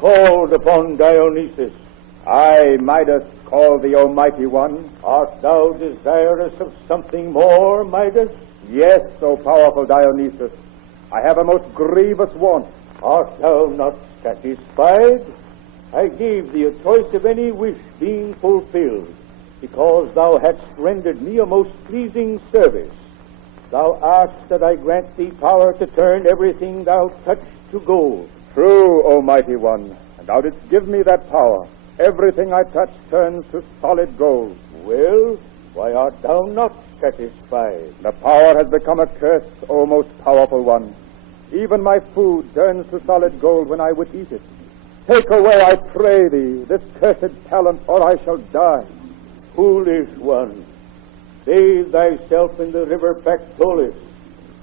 called upon Dionysus. I, Midas, call the Almighty One. Art thou desirous of something more, Midas? Yes, O powerful Dionysus. I have a most grievous want. Art thou not satisfied? I gave thee a choice of any wish being fulfilled, because thou hadst rendered me a most pleasing service. Thou asked that I grant thee power to turn everything thou touched to gold. True, O mighty one, and thou didst give me that power. Everything I touch turns to solid gold. Well, why art thou not satisfied? The power has become a curse, O most powerful one. Even my food turns to solid gold when I would eat it. Take away, I pray thee, this cursed talent, or I shall die. Foolish one, bathe thyself in the river Pactolus,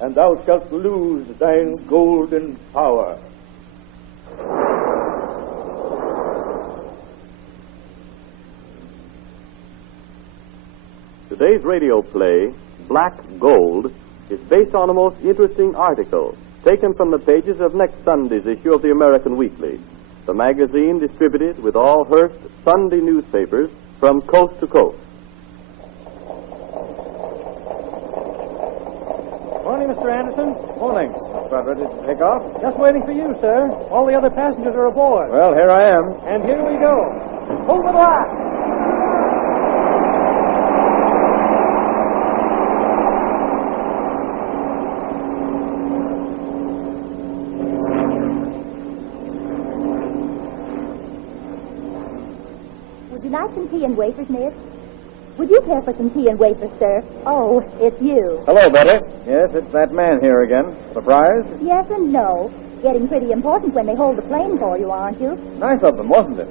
and thou shalt lose thine golden power. Today's radio play, Black Gold, is based on a most interesting article taken from the pages of next Sunday's issue of the American Weekly, the magazine distributed with all Hearst Sunday newspapers from coast to coast. Morning, Mr. Anderson. Morning. About ready to take off? Just waiting for you, sir. All the other passengers are aboard. Well, here I am. And here we go. Hold the line. Would you like some tea and wafers, miss? Would you care for some tea and wafers, sir? Oh, it's you. Hello, Betty. Yes, it's that man here again. Surprised? Yes and no. Getting pretty important when they hold the plane for you, aren't you? Nice of them, wasn't it?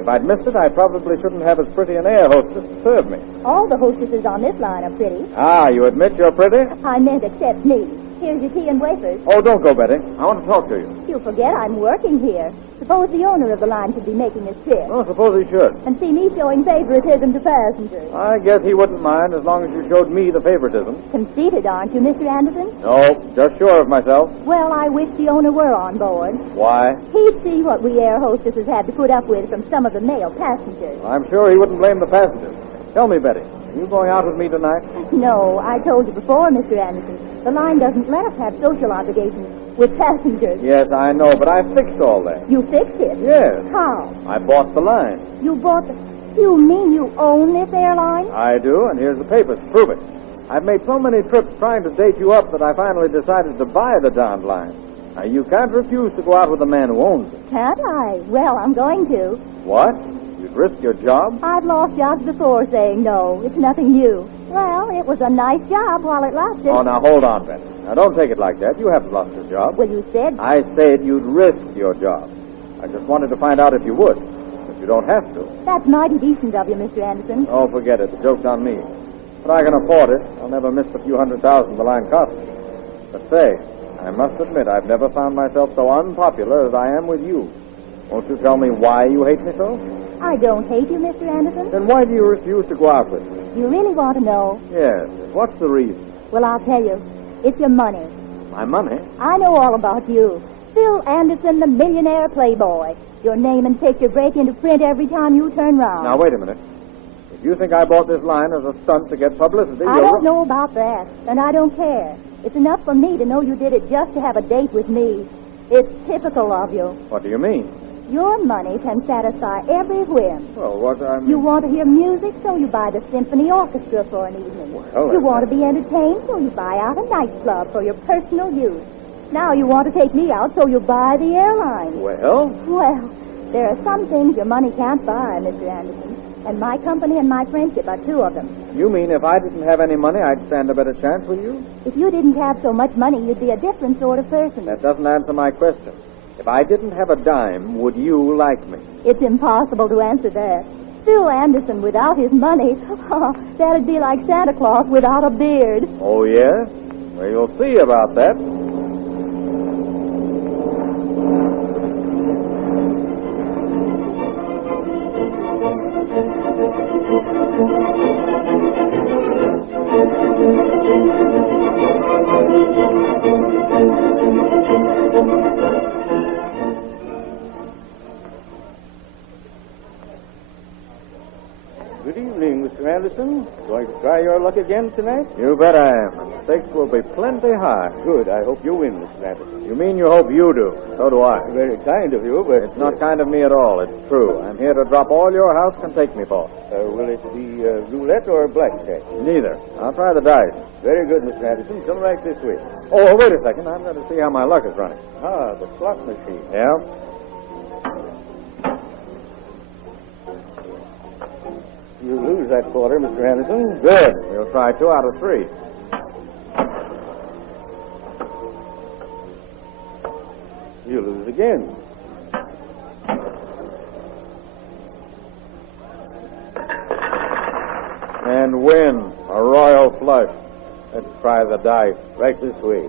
If I'd missed it, I probably shouldn't have as pretty an air hostess to serve me. All the hostesses on this line are pretty. Ah, you admit you're pretty? I meant except me. Here's your tea and wafers. Oh, don't go, Betty. I want to talk to you. You forget I'm working here. Suppose the owner of the line should be making his trip. Oh, suppose he should. And see me showing favoritism to passengers. I guess he wouldn't mind as long as you showed me the favoritism. Conceited, aren't you, Mr. Anderson? No, just sure of myself. Well, I wish the owner were on board. Why? He'd see what we air hostesses had to put up with from some of the male passengers. I'm sure he wouldn't blame the passengers. Tell me, Betty, are you going out with me tonight? No, I told you before, Mr. Anderson. The line doesn't let us have social obligations with passengers. Yes, I know, but I fixed all that. You fixed it? Yes. How? I bought the line. You bought the... You mean you own this airline? I do, and here's the papers to prove it. I've made so many trips trying to date you up that I finally decided to buy the darned line. Now, you can't refuse to go out with a man who owns it. Can't I? Well, I'm going to. What? You'd risk your job? I've lost jobs before saying no. It's nothing new. Well, it was a nice job while it lasted. Oh, now, hold on, Betty. Now, don't take it like that. You haven't lost your job. Well, you said... I said you'd risk your job. I just wanted to find out if you would. But you don't have to. That's mighty decent of you, Mr. Anderson. Oh, forget it. The joke's on me. But I can afford it. I'll never miss the few $100,000 the line cost me. But say, I must admit I've never found myself so unpopular as I am with you. Won't you tell me why you hate me so? I don't hate you, Mr. Anderson. Then why do you refuse to go out with me? You really want to know? Yes. What's the reason? Well, I'll tell you. It's your money. My money? I know all about you. Phil Anderson, the millionaire playboy. Your name and picture break into print every time you turn round. Now, wait a minute. If you think I bought this line as a stunt to get publicity, I don't know about that, and I don't care. It's enough for me to know you did it just to have a date with me. It's typical of you. What do you mean? Your money can satisfy every whim. Well, what I mean... You want to hear music, so you buy the symphony orchestra for an evening. Well, you want to be entertained, so you buy out a nightclub for your personal use. Now you want to take me out, so you buy the airline. Well? Well, there are some things your money can't buy, Mr. Anderson. And my company and my friendship are two of them. You mean if I didn't have any money, I'd stand a better chance with you? If you didn't have so much money, you'd be a different sort of person. That doesn't answer my question. If I didn't have a dime, would you like me? It's impossible to answer that. Phil Anderson without his money, that'd be like Santa Claus without a beard. Oh, yeah? Well, you'll see about that. Going to try your luck again tonight? You bet I am. And the stakes will be plenty high. Good. I hope you win, Mr. Anderson. You mean you hope you do? So do I. Very kind of you, but... It's not kind of me at all. It's true. I'm here to drop all your house can take me for. Will it be roulette or blackjack? Neither. I'll try the dice. Very good, Mr. Anderson. Come right this way. Oh, wait a second. I'm going to see how my luck is running. Ah, the slot machine. Yeah? You lose that quarter, Mr. Anderson. Good. We'll try 2 out of 3. You lose again. And win. A royal flush. Let's try the dice. Right this way.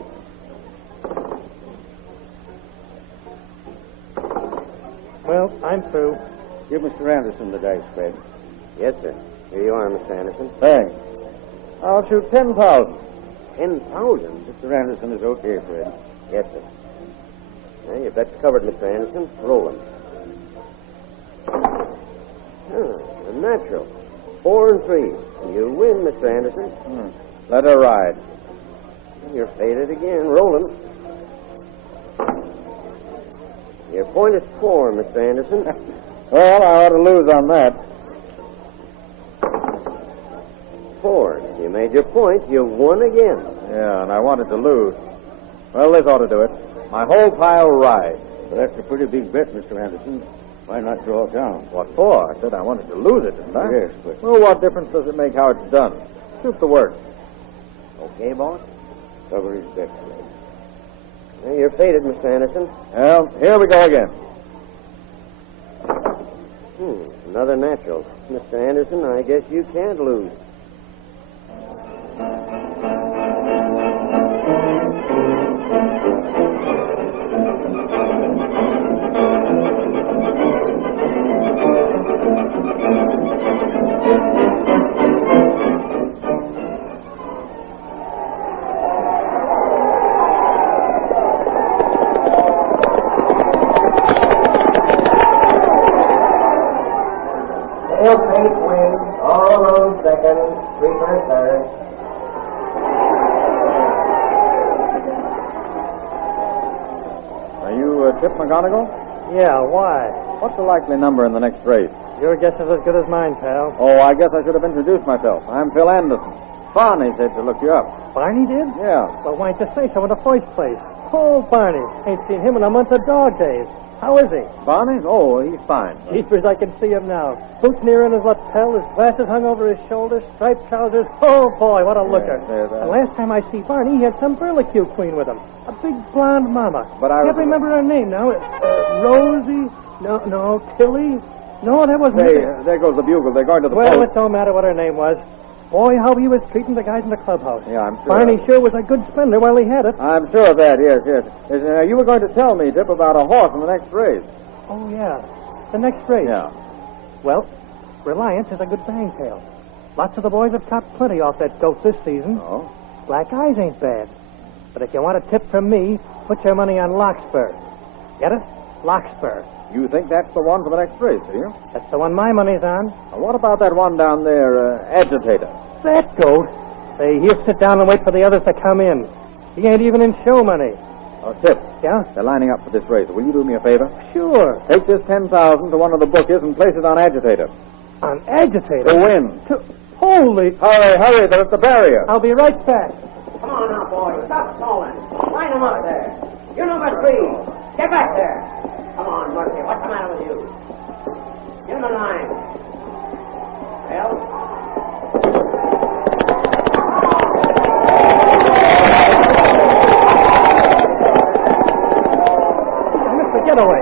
Well, I'm through. Give Mr. Anderson the dice, Fred. Yes, sir. Here you are, Mr. Anderson. Thanks. I'll shoot 10,000. 10,000? Mr. Anderson is okay, Fred. Yes, sir. Well, your bet's covered, Mr. Anderson. Roll them. A natural. 4 and 3. You win, Mr. Anderson. Let her ride. You're faded again. Rolling. Your point is 4, Mr. Anderson. Well, I ought to lose on that. 4. You made your point. You won again. Yeah, and I wanted to lose. Well, this ought to do it. My whole pile rides. Well, that's a pretty big bet, Mr. Anderson. Why not draw it down? What for? I said I wanted to lose it, didn't I? Yes, but... Well, what difference does it make how it's done? Shoot the work. Okay, boss? Cover his bet, Fred. Well, you're faded, Mr. Anderson. Well, here we go again. Another natural. Mr. Anderson, I guess you can't lose. Safe win. All alone second. Sweeper third. Are you Tip McGonigal? Yeah, why? What's the likely number in the next race? Your guess is as good as mine, pal. Oh, I guess I should have introduced myself. I'm Phil Anderson. Barney said to look you up. Barney did? Yeah. Well, why don't you say so in the first place? Oh, Barney. Ain't seen him in a month of dog days. How is he? Barney? Oh, he's fine. Jeepers, I can see him now. Boots near in his lapel, his glasses hung over his shoulders, striped trousers. Oh, boy, what a looker. there's And last time I see Barney, he had some burlicue queen with him. A big blonde mama. But I can't remember her name now. Rosie? No, Tilly? No, that wasn't Hey, it. there goes the bugle. They're going to the Well, post. it don't matter what her name was. Boy, how he was treating the guys in the clubhouse. Yeah, I'm sure. Barney sure was a good spender while he had it. I'm sure of that, yes. You were going to tell me, Tip, about a horse in the next race. Oh, yeah. The next race. Yeah. Well, Reliance is a good bangtail. Lots of the boys have copped plenty off that goat this season. Oh? Black Eyes ain't bad. But if you want a tip from me, put your money on Larkspur. Get it? Larkspur. You think that's the one for the next race, do you? That's the one my money's on. Now, what about that one down there, Agitator? That goat? Say, he'll sit down and wait for the others to come in. He ain't even in show money. Oh, Tip. Yeah? They're lining up for this race. Will you do me a favor? Sure. Take this 10,000 to one of the bookies and place it on Agitator. On Agitator? To win. Holy... Hurry, they're at the barrier. I'll be right back. Come on now, boys. Stop stalling. Line them up there. You're number 3. Get back there. Come on, Murphy. What's the matter with you? Get in the line. Well... Mr. Getaway,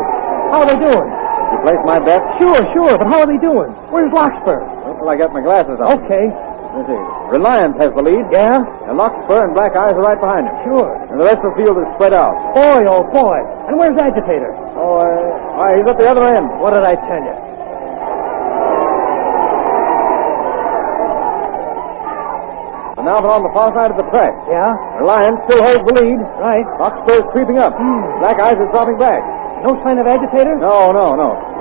how are they doing? You place my bet? Sure, but how are they doing? Where's Larkspur? Wait till I get my glasses on. Okay. Let's see. Reliance has the lead. Yeah? And Larkspur and Black Eyes are right behind him. Sure. And the rest of the field is spread out. Boy, oh boy. And where's Agitator? Oh, he's at the other end. What did I tell you? And now they're on the far side of the track. Yeah? Reliance still holds the lead. Right. Larkspur's creeping up. Black Eyes is dropping back. No sign of Agitator? No.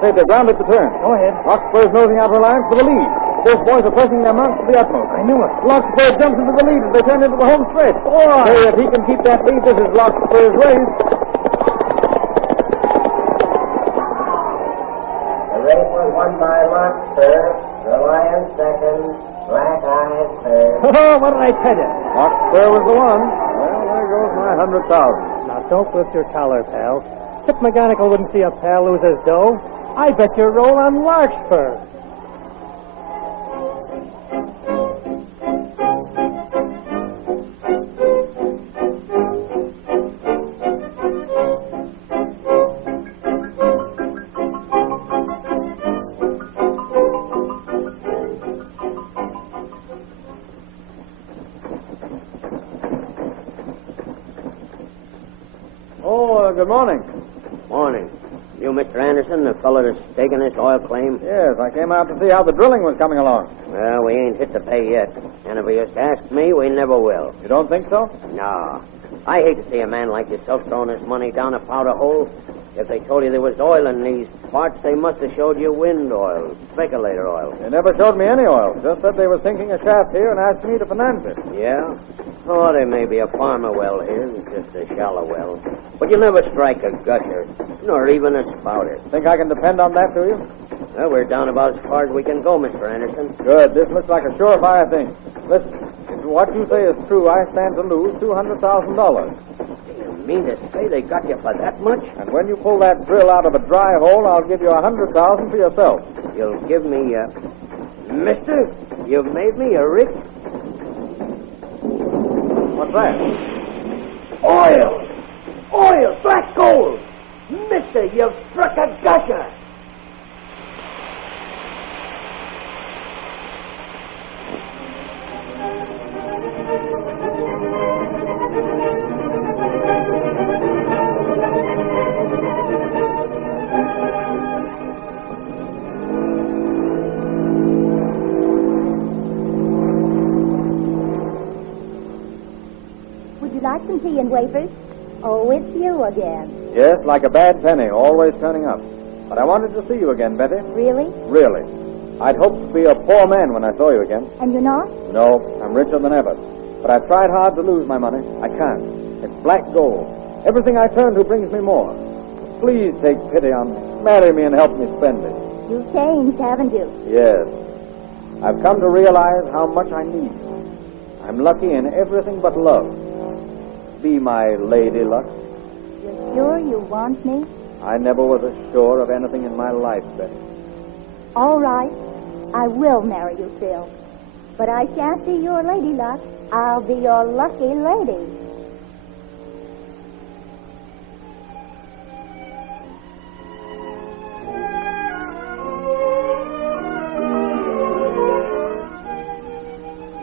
Say, they're ground at the turn. Go ahead. Larkspur's nosing out Reliance for the lead. Both boys are pressing their mounts to the utmost. I knew it. Larkspur jumps into the lead as they turn into the home stretch. Boy! Say, if he can keep that lead, this is Larkspur's race. The race was won by Larkspur, the Lion second, Black Eyes third. Oh, what did I tell you? Larkspur was the one. Well, there goes my 100,000. Now, don't lift your collar, pal. Tip McGonigal wouldn't see a pal lose his dough. I bet you roll on Larkspur. Good morning. Morning. You, Mr. Anderson, the fellow that's staking this oil claim? Yes, I came out to see how the drilling was coming along. Well, we ain't hit the pay yet. And if you just ask me, we never will. You don't think so? No. I hate to see a man like yourself throwing his money down a powder hole. If they told you there was oil in these parts, they must have showed you wind oil, speculator oil. They never showed me any oil. Just said they were sinking a shaft here and asked me to finance it. Yeah? Oh, there may be a farmer well here, just a shallow well. But you'll never strike a gusher, nor even a spouter. Think I can depend on that, do you? Well, we're down about as far as we can go, Mr. Anderson. Good. This looks like a surefire thing. Listen, if what you say is true, I stand to lose $200,000. You mean to say they got you for that much? And when you pull that drill out of a dry hole, I'll give you $100,000 for yourself. You'll give me, Mister, you've made me a rich... What's that? Oil! Oil! Black gold! Mister, you've struck a gusher! Would you like some tea and wafers? Oh, it's you again. Yes, like a bad penny, always turning up. But I wanted to see you again, Betty. Really? Really. I'd hoped to be a poor man when I saw you again. And you're not? No, I'm richer than ever. But I've tried hard to lose my money. I can't. It's black gold. Everything I turn to brings me more. Please take pity on me. Marry me and help me spend it. You've changed, haven't you? Yes. I've come to realize how much I need. I'm lucky in everything but love. Be my lady luck. You're sure you want me? I never was as sure of anything in my life, Betty. All right. I will marry you, Phil. But I shan't be your lady luck. I'll be your lucky lady.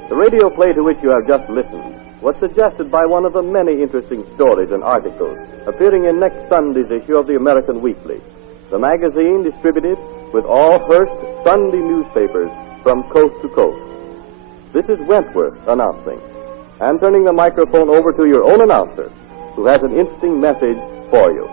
The radio play to which you have just listened was suggested by one of the many interesting stories and articles appearing in next Sunday's issue of the American Weekly, the magazine distributed with all Hearst Sunday newspapers from coast to coast. This is Wentworth announcing, and turning the microphone over to your own announcer, who has an interesting message for you.